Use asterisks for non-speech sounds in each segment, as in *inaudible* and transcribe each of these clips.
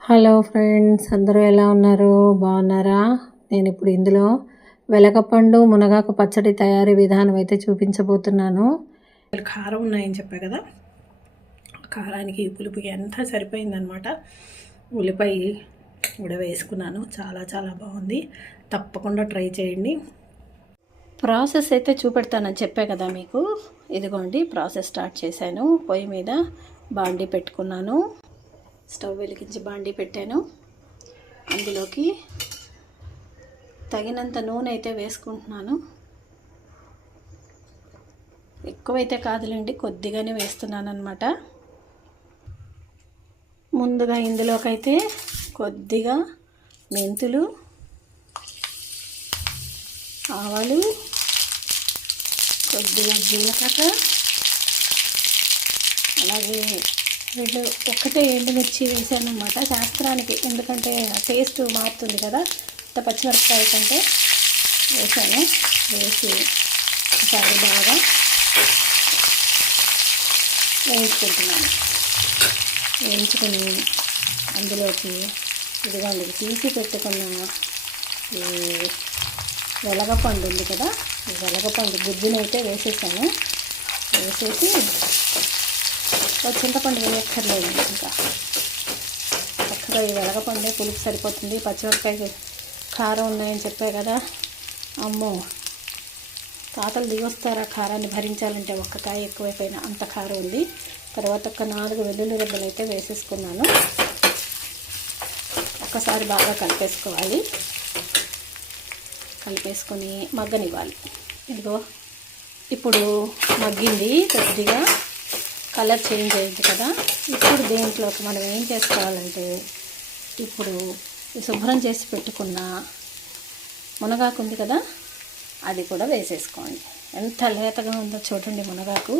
Hello friends అందరూ ఎలా ఉన్నారు? బాగున్నారా? నేను ఇప్పుడు ఇందులో వెలగపండు మునగాకు పచ్చడి తయారీ విధానం అయితే చూపించబోతున్నాను. కారం ఉన్నాయని చెప్పా కదా? కారానికి పులుపుకి ఎంత సరిపోయిందనమాట. ఉల్లిపాయ కూడా వేసుకున్నాను. చాలా చాలా బాగుంది. తప్పకుండా ట్రై చేయండి. ప్రాసెస్ అయితే చూపెడతానని చెప్పా కదా మీకు. ఇదిగోండి ప్రాసెస్ స్టార్ట్ చేశాను. పొయ్యి మీద బాండి పెట్టుకున్నాను. స్టవ్ వెలిగించి బాండి పెట్టాను. అందులోకి తగినంత నూనె అయితే వేసుకుంటున్నాను. ఎక్కువైతే కాదులేండి కొద్దిగానే వేస్తున్నాను అనమాట ముందుగా ఇందులోకైతే కొద్దిగా మెంతులు ఆవాలు కొద్దిగా జీలకర్ర అలాగే రెండు ఒక్కటే ఎండుమిర్చి వేసాను అనమాట శాస్త్రానికి ఎందుకంటే టేస్ట్ మారుతుంది కదా. ఇంత పచ్చిమిరపకాయ కంటే వేసాను. వేసి ఒకసారి బాగా వేయించుకుంటున్నాను. వేయించుకొని అందులోకి ఇదిగోండి తీసి పెట్టుకున్న ఈ వెలగపండు ఉంది కదా. ఈ వెలగపండు గుజ్జునైతే వేసేసాను. వేసేసి చింతపండు వేయక్కర్లేదు ఇంకా. చక్కగా ఈ వెలగపండి పులుపు సరిపోతుంది. పచ్చిమిరపకాయ కారం ఉన్నాయని చెప్పే కదా. అమ్మో! తాతలు దిగొస్తారా? కారాన్ని భరించాలంటే ఒక్క కాయ ఎక్కువైపోయినా అంత కారం ఉంది. తర్వాత ఒక నాలుగు వెల్లుల్లి రెబ్బలు అయితే వేసేసుకున్నాను. ఒక్కసారి బాగా కలిపేసుకోవాలి. కలిపేసుకొని మగ్గనివ్వాలి. ఇదిగో ఇప్పుడు మగ్గింది కొద్దిగా. కలర్ చేంజ్ అయింది కదా. ఇప్పుడు దీంట్లోకి మనం ఏం చేసుకోవాలంటే ఇప్పుడు శుభ్రం చేసి పెట్టుకున్న మునగాకు ఉంది కదా అది కూడా వేసేసుకోండి. ఎంత లేతగా ఉందో చూడండి మునగాకు.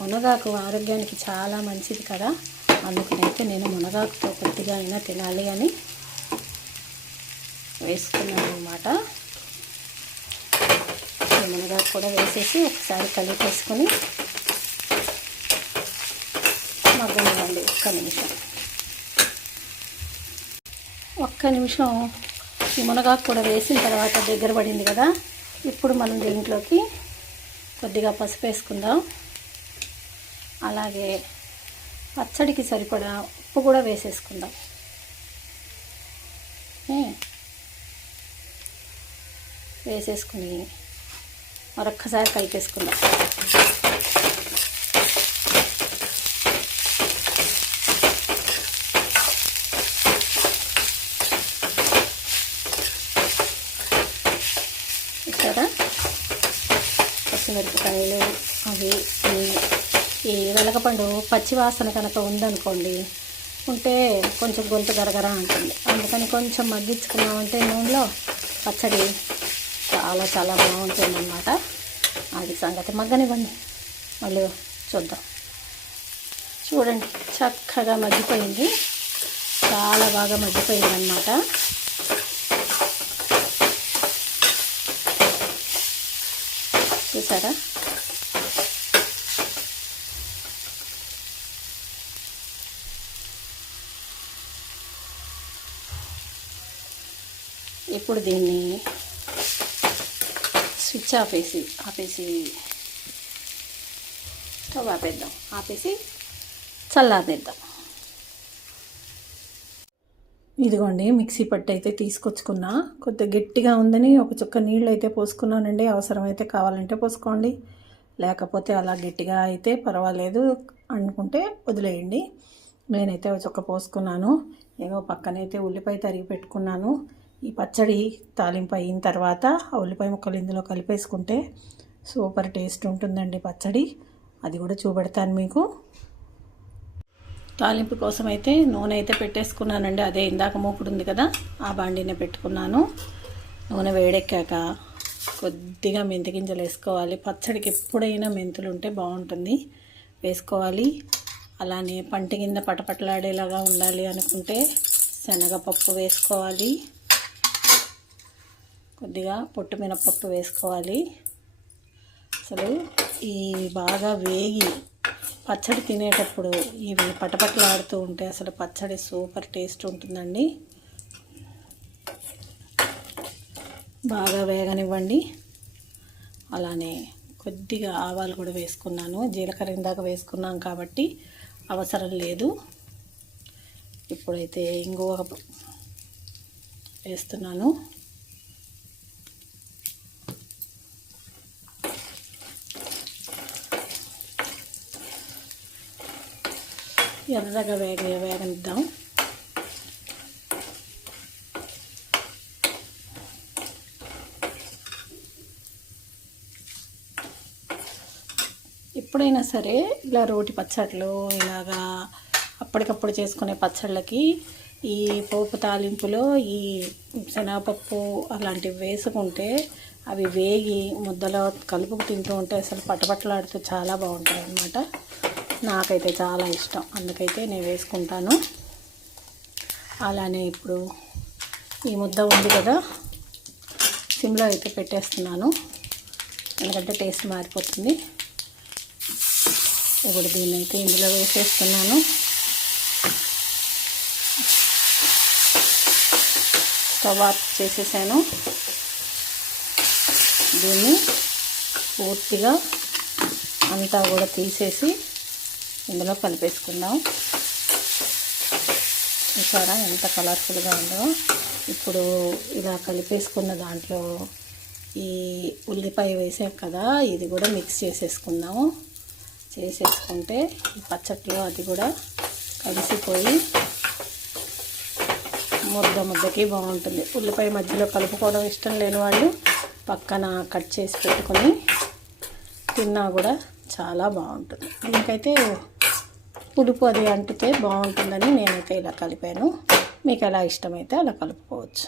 మునగాకు ఆరోగ్యానికి చాలా మంచిది కదా. అందుకనైతే నేను మునగాకుతో కొద్దిగా అయినా తినాలి అని వేసుకున్నాను అనమాట మునగాకు కూడా వేసేసి ఒకసారి కలిపేసుకొని మగ్గనివ్వండి ఒక్క నిమిషం. ఒక్క నిమిషం ఈ మునగాకు కూడా వేసిన తర్వాత దగ్గర పడింది కదా ఇప్పుడు మనం దీంట్లోకి కొద్దిగా పసుపు వేసుకుందాం. అలాగే పచ్చడికి సరిపడా ఉప్పు కూడా వేసేసుకుందాం. వేసేసుకుని మరొక్కసారి కలిపేసుకుందాం. పచ్చిమిరపకాయలు అవి ఈ- వెలగపండు పచ్చి వాసన కనుక ఉందనుకోండి ఉంటే కొంచెం గొంతు గరగర అంటుంది. అందుకని కొంచెం మగ్గించుకున్నామంటే నూనెలో పచ్చడి చాలా చాలా బాగుంటుందన్నమాట. అది సంగతి మగ్గనివ్వండి. మళ్ళీ చూద్దాం. చూడండి చక్కగా మగ్గిపోయింది. చాలా బాగా మగ్గిపోయింది చూసారా? ఇప్పుడు దీన్ని స్విచ్ ఆపేసి ఆపేసి స్టవ్ ఆపేద్దాం. ఆపేసి చల్లారేద్దాం ఇదిగోండి మిక్సీ పట్టు అయితే తీసుకొచ్చుకున్నా. కొద్దిగా గట్టిగా ఉందని ఒక చుక్క నీళ్ళు అయితే పోసుకున్నానండి. అవసరమైతే కావాలంటే పోసుకోండి. లేకపోతే అలా గట్టిగా అయితే పర్వాలేదు అనుకుంటే వదిలేయండి. నేనైతే ఒక చుక్క పోసుకున్నాను. ఏదో పక్కనైతే ఉల్లిపాయ తరిగి పెట్టుకున్నాను. ఈ పచ్చడి తాలింపు అయిన తర్వాత ఆ ఉల్లిపాయ ముక్కలు ఇందులో కలిపేసుకుంటే సూపర్ టేస్ట్ ఉంటుందండి పచ్చడి. అది కూడా చూపెడతాను మీకు. తాలింపు కోసం అయితే నూనె అయితే పెట్టేసుకున్నానండి. అదే ఇందాక మూకుడు ఉంది కదా ఆ బాండీనే పెట్టుకున్నాను. నూనె వేడెక్కాక కొద్దిగా మెంతి గింజలు వేసుకోవాలి. పచ్చడికి ఎప్పుడైనా మెంతులు ఉంటే బాగుంటుంది. వేసుకోవాలి. అలానే పంట కింద పటపటలాడేలాగా ఉండాలి అనుకుంటే శనగపప్పు వేసుకోవాలి. కొద్దిగా పొట్టు మినపప్పు వేసుకోవాలి. అసలు ఈ బాగా వేగి పచ్చడి తినేటప్పుడు ఇవి పటపటలాడుతూ ఉంటే అసలు పచ్చడి సూపర్ టేస్ట్ ఉంటుందండి. బాగా వేగనివ్వండి. అలానే కొద్దిగా ఆవాలు కూడా వేసుకున్నాను. జీలకర్ర ఇందాక వేసుకున్నాం కాబట్టి అవసరం లేదు. ఇప్పుడైతే ఇంగువ వేస్తున్నాను. ఎర్రగా వేగ వేగనిద్దాం. ఎప్పుడైనా సరే ఇలా రోటి పచ్చళ్ళు ఇలాగా అప్పటికప్పుడు చేసుకునే పచ్చళ్ళకి ఈ పోపు తాలింపులో ఈ శనగపప్పు అలాంటివి వేసుకుంటే అవి వేగి ముద్దలో కలుపుకు తింటూ ఉంటే అసలు పటపటలాడుతూ చాలా బాగుంటాయి అన్నమాట నాకైతే చాలా ఇష్టం. అందుకైతే నేను వేసుకుంటాను. అలానే ఇప్పుడు ఈ ముద్ద ఉంది కదా సిమ్లో అయితే పెట్టేస్తున్నాను. ఎందుకంటే టేస్ట్ మారిపోతుంది. ఇప్పుడు దీన్ని అయితే ఇందులో వేసేస్తున్నాను. స్టవ్ ఆఫ్ చేసేసాను. దీన్ని పూర్తిగా అంతా కూడా తీసేసి ఇందులో కలిపేసుకుందాం. చూసారా ఎంత కలర్ఫుల్గా ఉందో. ఇప్పుడు ఇలా కలిపేసుకున్న దాంట్లో ఈ ఉల్లిపాయ వేసాం కదా ఇది కూడా మిక్స్ చేసేసుకుందాము. చేసేసుకుంటే ఈ పచ్చట్లో అది కూడా కలిసిపోయి ముద్ద ముద్దకి బాగుంటుంది. ఉల్లిపాయ మధ్యలో కలుపుకోవడం ఇష్టం లేని వాళ్ళు పక్కన కట్ చేసి పెట్టుకొని తిన్నా కూడా చాలా బాగుంటుంది. దీనికైతే పులుపు అది అంటితే బాగుంటుందని నేనైతే ఇలా కలిపాను. మీకు ఎలా ఇష్టమైతే అలా కలుపుకోవచ్చు.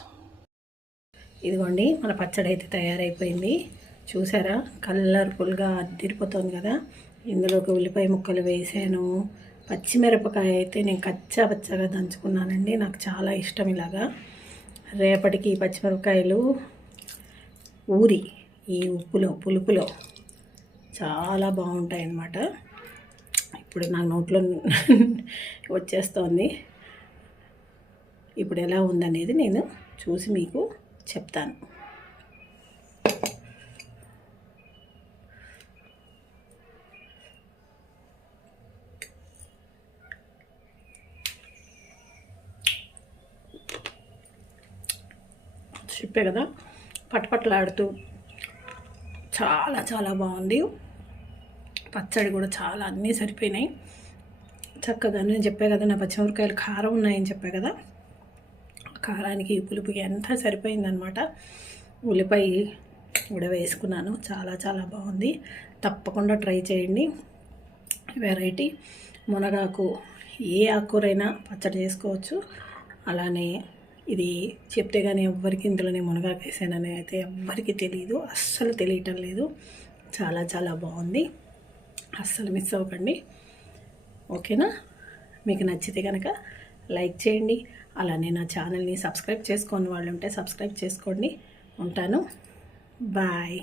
ఇదిగోండి మన పచ్చడి అయితే తయారైపోయింది. చూసారా? కలర్ఫుల్గా అద్దిరిపోతుంది కదా? ఇందులోకి ఉల్లిపాయ ముక్కలు వేసాను. పచ్చిమిరపకాయ అయితే నేను కచ్చా పచ్చగా దంచుకున్నానండి. నాకు చాలా ఇష్టం ఇలాగా. రేపటికి పచ్చిమిరపకాయలు ఊరి ఈ ఉప్పులో పులుపులో చాలా బాగుంటాయి అన్నమాట ఇప్పుడు నా నోట్లో *laughs* వచ్చేస్తోంది. ఇప్పుడు ఎలా ఉందనేది నేను చూసి మీకు చెప్తాను. చెప్పే కదా పటపటలాడుతూ చాలా చాలా బాగుంది. పచ్చడి కూడా చాలా అన్నీ సరిపోయినాయి. చక్కగా నేను చెప్పే కదా నా పచ్చిమిరపకాయలు కారం ఉన్నాయని చెప్పా కదా. కారానికి పులుపుకి ఎంత సరిపోయిందనమాట. ఉల్లిపాయ కూడా వేసుకున్నాను. చాలా చాలా బాగుంది. తప్పకుండా ట్రై చేయండి. వెరైటీ. మునగాకు ఏ ఆకుకూరైనా పచ్చడి చేసుకోవచ్చు. అలానే ఇది చెప్తే కానీ ఎవ్వరికి ఇందులోనే మునగాకు వేసానని అయితే ఎవ్వరికి తెలియదు అస్సలు తెలియటం లేదు. చాలా చాలా బాగుంది. అస్సలు మిస్ అవ్వకండి. ఓకేనా? మీకు నచ్చితే కనుక లైక్ చేయండి. అలానే నా ఛానల్ని సబ్స్క్రైబ్ చేసుకోని వాళ్ళు ఉంటే సబ్స్క్రైబ్ చేసుకోండి. ఉంటాను. బాయ్.